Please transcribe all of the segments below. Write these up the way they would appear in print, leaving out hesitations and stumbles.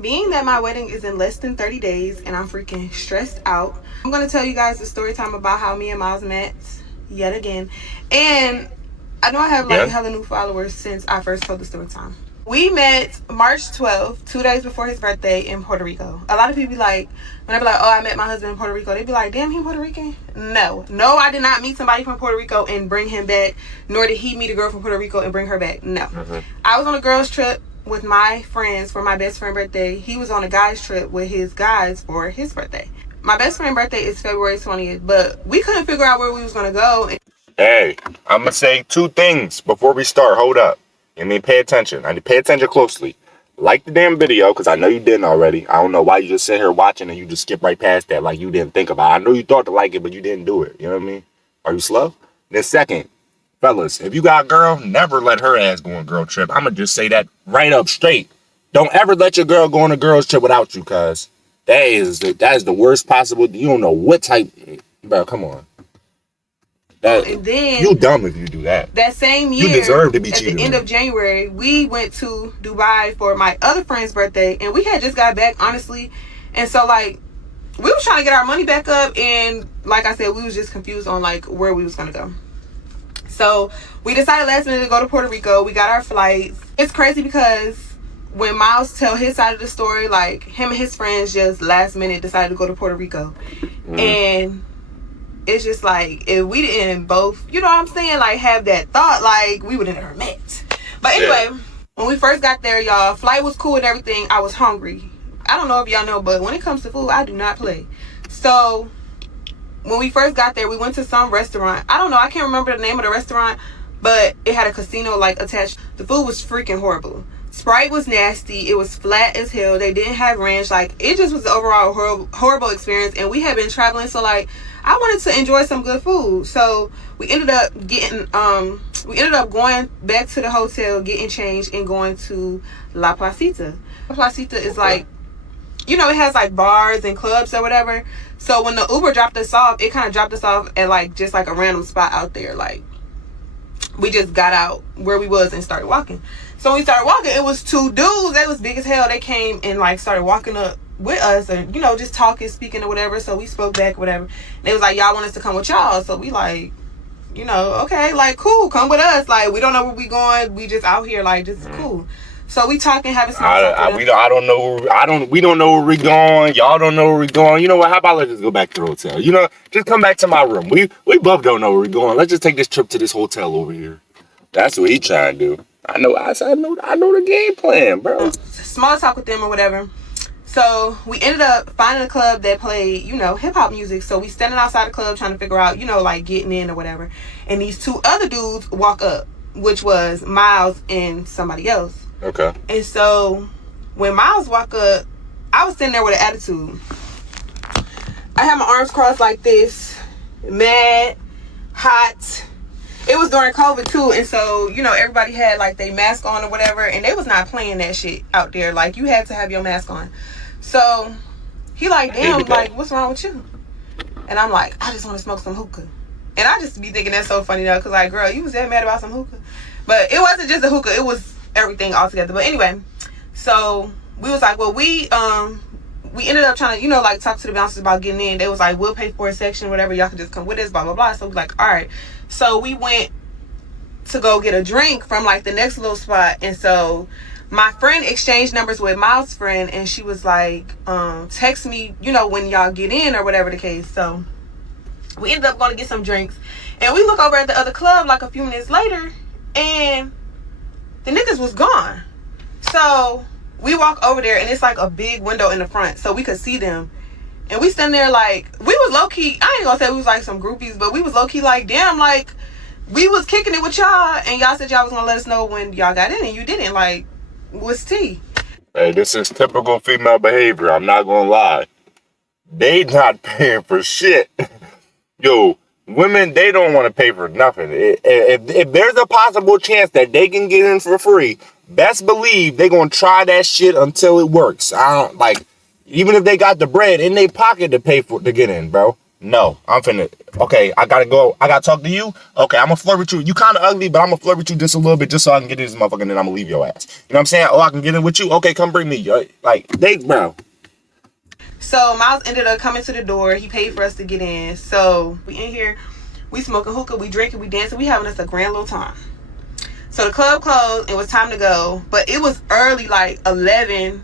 Being that my wedding is in less than 30 days and I'm freaking stressed out, I'm going to tell you guys the story time about how me and Miles met yet again. And I know I have like hella new followers since I first told the story time. We met March 12th, 2 days before his birthday in Puerto Rico. A lot of people be like, when they be like, oh, I met my husband in Puerto Rico, they be like, damn, he Puerto Rican? No, I did not meet somebody from Puerto Rico and bring him back, nor did he meet a girl from Puerto Rico and bring her back. No. I was on a girls trip with my friends for my best friend's birthday. He was on a guy's trip with his guys for his birthday. My best friend's birthday is February 20th, but we couldn't figure out where we was going to go. Hey, I'm going to say two things before we start. Hold up. I mean, pay attention. I need to pay attention closely. Like the damn video, because I know you didn't already. I don't know why you just sit here watching and you just skip right past that like you didn't think about it. I know you thought to like it, but you didn't do it. You know what I mean? Are you slow? Then second, fellas, if you got a girl, never let her ass go on a girl trip. I'm going to just say that right up straight. Don't ever let your girl go on a girl's trip without you, cuz that is the worst possible. You don't know what type. Bro, come on. And then you dumb if you do that. That same year, you deserve to be cheated. At the end of January, we went to Dubai for my other friend's birthday, and we had just got back, honestly. And so, like, we was trying to get our money back up, and like I said, we was just confused on like where we was gonna go. So we decided last minute to go to Puerto Rico. We got our flights. It's crazy because when Miles tell his side of the story, like him and his friends just last minute decided to go to Puerto Rico, and it's just like if we didn't both, you know what I'm saying, like have that thought, like we would have never met. But anyway, when we first got there, y'all, flight was cool and everything. I was hungry. I don't know if y'all know, but when it comes to food, I do not play. So when we first got there, we went to some restaurant. I don't know, I can't remember the name of the restaurant, but it had a casino like attached. The food was freaking horrible. Sprite was nasty. It was flat as hell. They didn't have ranch. Like, it just was an overall horrible experience. And we had been traveling, so like I wanted to enjoy some good food. So we ended up going back to the hotel, getting changed, and going to La Placita. La Placita is like, you know, it has like bars and clubs or whatever. So when the Uber dropped us off, it kind of dropped us off at like just like a random spot out there. Like, we just got out where we was and started walking. So when we started walking, it was two dudes. They was big as hell. They came and like started walking up with us and, you know, just talking, speaking or whatever. So we spoke back or whatever. And they was like, y'all want us to come with y'all? So we like, you know, okay, like cool, come with us. Like, we don't know where we going. We just out here, like, just cool. So we talking, having some talk. We don't know where we going. Y'all don't know where we going. You know what? How about let's just go back to the hotel? You know, just come back to my room. We both don't know where we're going. Let's just take this trip to this hotel over here. That's what he trying to do. I know the game plan, bro. Small talk with them or whatever. So we ended up finding a club that played, you know, hip hop music. So we standing outside the club trying to figure out, you know, like getting in or whatever. And these two other dudes walk up, which was Miles and somebody else. Okay. And so when Miles walked up, I was sitting there with an attitude. I had my arms crossed like this, mad, hot. It was during COVID too, and so, you know, everybody had like their mask on or whatever, and they was not playing that shit out there. Like, you had to have your mask on. So he like, damn, like, what's wrong with you? And I'm like, I just want to smoke some hookah. And I just be thinking that's so funny though, because like, girl, you was that mad about some hookah? But it wasn't just a hookah, it was everything all together. But anyway, so we was like, well, we ended up trying to, you know, like talk to the bouncers about getting in. They was like, we'll pay for a section, whatever, y'all can just come with us, blah blah blah. So we was like, all right. So we went to go get a drink from like the next little spot. And so my friend exchanged numbers with Miles' friend, and she was like, text me, you know, when y'all get in or whatever the case. So we ended up going to get some drinks, and we look over at the other club like a few minutes later, and the niggas was gone. So we walk over there, and it's like a big window in the front, so we could see them. And we stand there like, we was low-key, I ain't gonna say we was like some groupies, but we was low-key like, damn, like, we was kicking it with y'all, and y'all said y'all was gonna let us know when y'all got in, and you didn't. Like, what's tea? Hey, this is typical female behavior, I'm not gonna lie. They not paying for shit. Yo, women, they don't want to pay for nothing. If there's a possible chance that they can get in for free, best believe they gonna try that shit until it works. I don't, like, even if they got the bread in their pocket to pay for to get in, bro. No, I'm finna. Okay, I gotta go. I gotta talk to you. Okay, I'm gonna flirt with you. You kind of ugly, but I'm gonna flirt with you just a little bit, just so I can get in this motherfucker, and then I'm gonna leave your ass. You know what I'm saying? Oh, I can get in with you. Okay, come bring me. Like, they, bro. So Miles ended up coming to the door. He paid for us to get in. So we in here, we smoking hookah, we drinking, we dancing, we having us a grand little time. So the club closed. It was time to go, but it was early, like 11.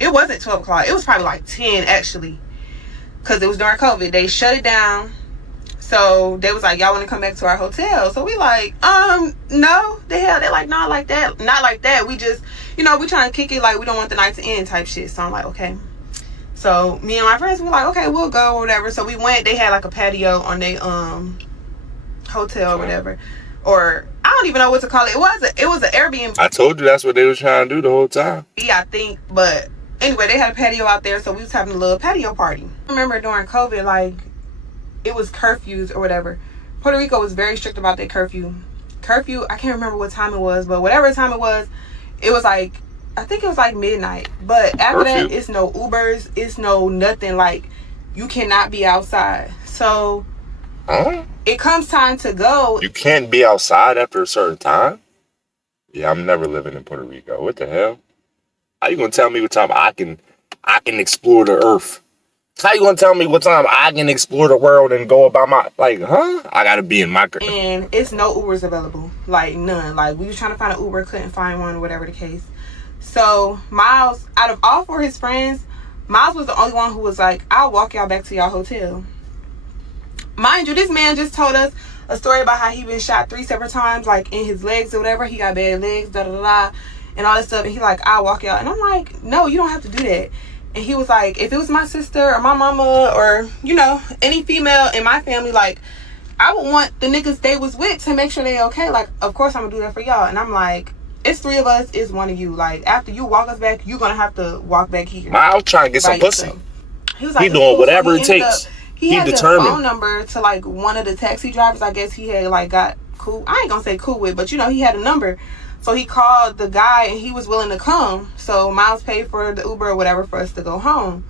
It wasn't 12 o'clock. It was probably like 10 actually, because it was during COVID. They shut it down. So they was like, y'all want to come back to our hotel? So we like, no. The hell? They're like, not like that. Not like that. We just, we trying to kick it, like we don't want the night to end type shit. So I'm like, okay. So me and my friends were like, okay, we'll go or whatever. So we went. They had like a patio on their hotel or whatever. Or I don't even know what to call it. It was an Airbnb. I told you that's what they was trying to do the whole time. Yeah, I think. But anyway, they had a patio out there, so we was having a little patio party. I remember during COVID, like, it was curfews or whatever. Puerto Rico was very strict about their curfew. I can't remember what time it was, but whatever time it was like, I think it was like midnight. But after that, it's no Ubers, it's no nothing. Like, you cannot be outside. So it comes time to go. You can't be outside after a certain time? Yeah, I'm never living in Puerto Rico. What the hell? How you gonna tell me what time I can explore the earth? How you gonna tell me what time I can explore the world and go about my, like, huh? I gotta be in my... And it's no Ubers available. Like, none. Like, we was trying to find an Uber, couldn't find one, whatever the case. So Miles, out of all four of his friends, Miles was the only one who was like, I'll walk y'all back to y'all hotel. Mind you, this man just told us a story about how he been shot 3 separate times, like in his legs or whatever. He got bad legs, and all this stuff. And he like, I'll walk y'all. And I'm like, no, you don't have to do that. And he was like, if it was my sister or my mama or, any female in my family, like, I would want the niggas they was with to make sure they okay. Like, of course I'm gonna do that for y'all. And I'm like, it's 3 of us, it's 1 of you. Like, after you walk us back, you're gonna have to walk back here. I was trying to get some pussy. He was like, he doing whatever it takes. He had determined the phone number to, like, one of the taxi drivers. I guess he had, like, got cool. I ain't gonna say cool with, but, he had a number. So he called the guy, and he was willing to come. So Miles paid for the Uber or whatever for us to go home.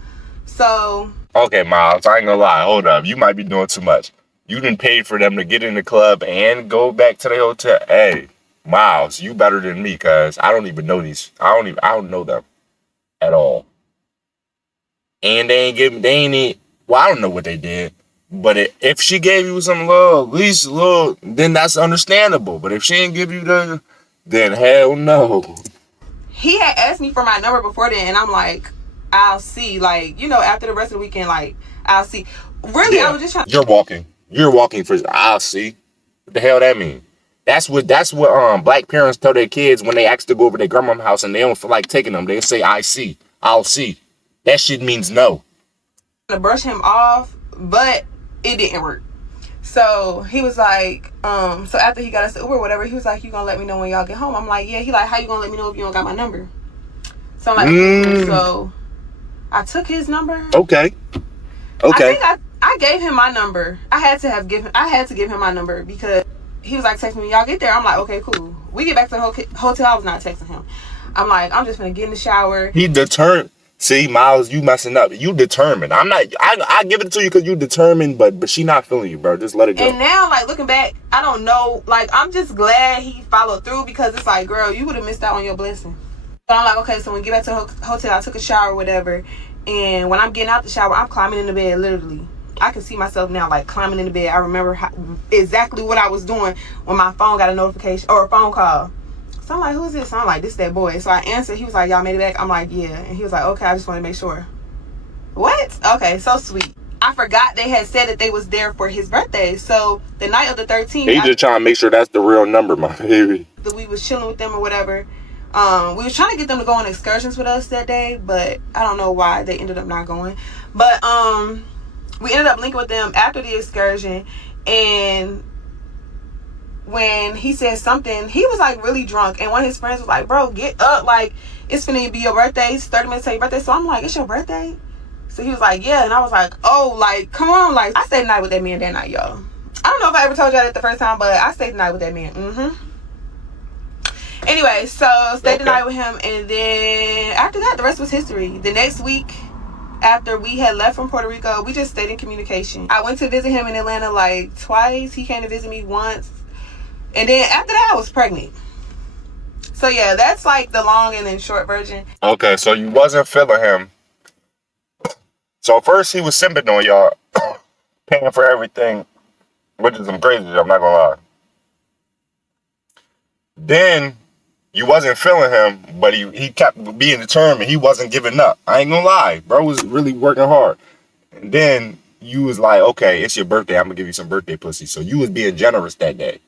So... Okay, Miles, I ain't gonna lie. Hold up. You might be doing too much. You done paid for them to get in the club and go back to the hotel. Hey, Miles, you better than me, cuz I don't even know these. I don't know them at all. And they ain't well, I don't know what they did. But if she gave you some love, at least a little, then that's understandable. But if she didn't give you then hell no. He had asked me for my number before then, and I'm like, I'll see. Like, after the rest of the weekend, like, I'll see. Really, yeah. I was just trying. You're walking for, I'll see. What the hell that mean? That's what black parents tell their kids when they ask to go over to their grandma's house and they don't feel like taking them. They say, I see. I'll see. That shit means no. To brush him off, but it didn't work. So he was like, so after he got us the Uber or whatever, he was like, you gonna let me know when y'all get home? I'm like, yeah. He like, how you gonna let me know if you don't got my number? So I'm like, okay. So I took his number. Okay. I think I gave him my number. I had to give him my number because he was like, text me when y'all get there. I'm like, okay, cool. We get back to the hotel. I was not texting him. I'm like, I'm just gonna get in the shower. He determined. See, Miles, you messing up. You determined. I'm not. I give it to you because you determined, but she not feeling you, bro. Just let it go. And now, like, looking back, I don't know. Like, I'm just glad he followed through because it's like, girl, you would have missed out on your blessing. So I'm like, okay. So when we get back to the hotel, I took a shower, or whatever. And when I'm getting out the shower, I'm climbing in the bed, literally. I can see myself now, like, climbing in the bed. I remember exactly what I was doing when my phone got a notification or a phone call. So I'm like, who's this? So I'm like, this that boy. So I answered. He was like, y'all made it back? I'm like, yeah. And he was like, okay, I just want to make sure. What? Okay, so sweet. I forgot they had said that they was there for his birthday. So the night of the 13th. He just trying to make sure that's the real number, my baby. We was chilling with them or whatever. We was trying to get them to go on excursions with us that day, but I don't know why they ended up not going. But we ended up linking with them after the excursion, and when he said something, he was like really drunk, and one of his friends was like, bro, get up, like it's finna be your birthday, it's 30 minutes to your birthday. So I'm like, it's your birthday? So he was like, yeah. And I was like, oh, like, come on. Like, I stayed the night with that man that night, y'all. I don't know if I ever told y'all that the first time, but I stayed the night with that man. Anyway, so stayed the night with him, and then after that, the rest was history. The next week, after we had left from Puerto Rico, we just stayed in communication. I went to visit him in Atlanta like twice. He came to visit me once. And then after that, I was pregnant. So yeah, that's like the long and then short version. Okay, so you wasn't feeling him. So first he was simping on y'all, paying for everything, which is some crazy shit, I'm not gonna lie. Then you wasn't feeling him, but he kept being determined. He wasn't giving up. I ain't gonna lie, bro was really working hard. And then you was like, okay, it's your birthday. I'm gonna give you some birthday pussy. So you was being generous that day.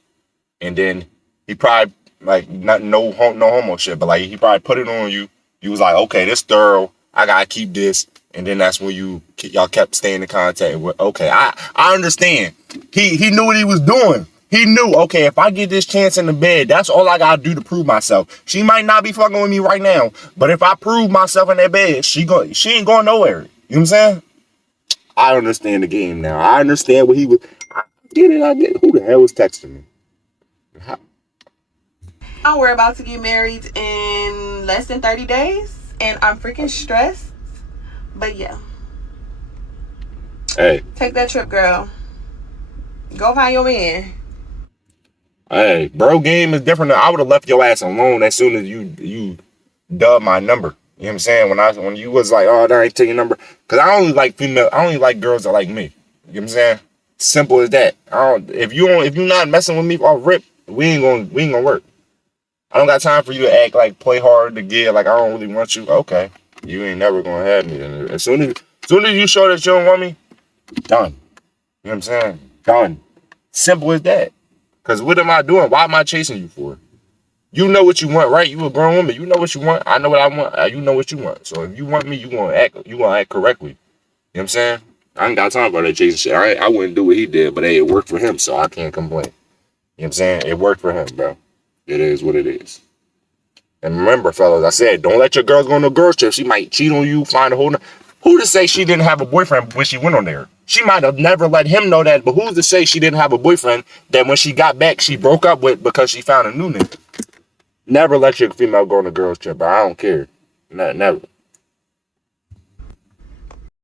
And then he probably like not no homo shit, but like he probably put it on you. You was like, okay, this thorough. I gotta keep this. And then that's when y'all kept staying in contact with. Okay, I understand. He knew what he was doing. He knew, okay, if I get this chance in the bed, that's all I gotta do to prove myself. She might not be fucking with me right now, but if I prove myself in that bed, she ain't going nowhere. You know what I'm saying? I understand the game now. I understand what he was. I get it. Who the hell was texting me? We're about to get married in less than 30 days, and I'm freaking stressed. But yeah. Hey. Take that trip, girl. Go find your man. Hey, bro, game is different. I would have left your ass alone as soon as you dubbed my number. You know what I'm saying? When you was like, oh, I ain't taking your number. Because I only like girls that like me. You know what I'm saying? Simple as that. If you're not messing with me off rip, we ain't gonna work. I don't got time for you to act like play hard to get like I don't really want you. Okay. You ain't never gonna have me. And as soon as you show that you don't want me, done. You know what I'm saying? Done. Simple as that. Cause what am I doing? Why am I chasing you for? You know what you want, right? You a grown woman. You know what you want. I know what I want. You know what you want. So if you want me, you gonna act correctly. You know what I'm saying? I ain't got time for that chasing shit. I wouldn't do what he did, but hey, it worked for him, so I can't complain. You know what I'm saying? It worked for him, bro. It is what it is. And remember, fellas, I said, don't let your girls go on no girls trip. She might cheat on you, find a whole. Who to say she didn't have a boyfriend when she went on there? She might have never let him know that, but who's to say she didn't have a boyfriend that when she got back, she broke up with because she found a new nigga? Never let your female go on a girls trip, but I don't care. Never.